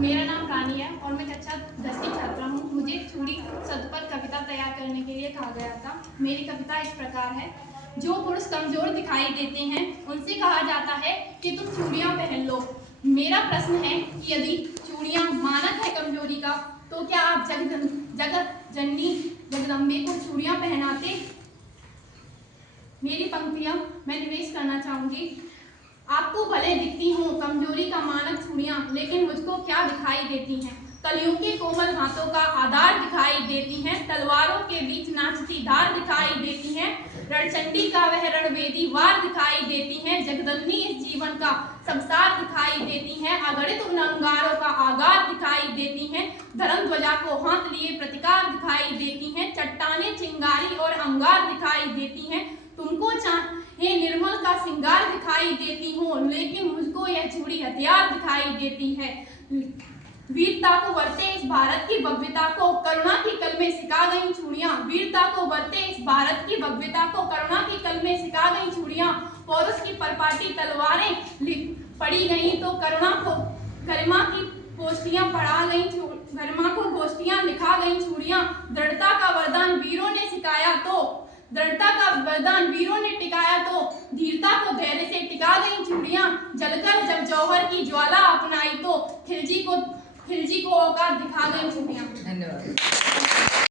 मेरा नाम रानी है और मैं कक्षा 10 की छात्रा हूँ। मुझे चूड़ी शब्द पर कविता तैयार करने के लिए कहा गया था। मेरी कविता इस प्रकार है। जो पुरुष कमजोर दिखाई देते हैं उनसे कहा जाता है कि तुम चूड़ियाँ पहन लो। मेरा प्रश्न है कि यदि चूड़ियाँ मानक है कमजोरी का, तो क्या आप जगत जननी जगदम्बे को चूड़ियाँ पहनाते? मेरी पंक्तियाँ मैं निवेश करना चाहूँगी। आपको भले दिखती हूँ कमजोरी का मानक चूड़ियाँ, लेकिन मुझको क्या दिखाई देती हैं? कलियों के कोमल हाथों का आधार दिखाई देती हैं, तलवारों के बीच नाचती धार दिखाई देती हैं, रणचंडी का वह रणवेदी वार दिखाई देती हैं, जगदम्बी इस जीवन का सबसार दिखाई देती हैं, अगणित उन अंगारों का आगार दिखाई देती हैं, धर्म ध्वजा को हाथ लिए प्रतिकार दिखाई देती हैं, चट्टाने चिंगारी और अंगार दिखाई देती हैं। तुमको चाहे निर्मल का सिंगार दिखाई देती हूँ, लेकिन मुझको यह चूड़ी हथियार दिखाई देती है। वीरता को बरते इस भारत की भव्यता को करुणा की कल में सिखा गई चूड़ियाँ। वीरता को बरते इस भारत की भव्यता को करुणा की कल में सिखा गई चूड़ियाँ। पौरुष की परपाटी तलवारें पड़ी गई तो करुणा को गरिमा की गोष्ठियाँ पढ़ा गई, गरिमा को गोष्ठियाँ लिखा गई चूड़ियाँ। दृढ़ता का वरदान वीरों ने सिखाया तो दृढ़ता का वरदान वीरों ने टिकाया तो धीरता को धैर्य से टिका गई चूड़ियाँ। जलकर जब जौहर की ज्वाला अपनाई तो खिलजी को औकात दिखा गई चूड़ियाँ। धन्यवाद।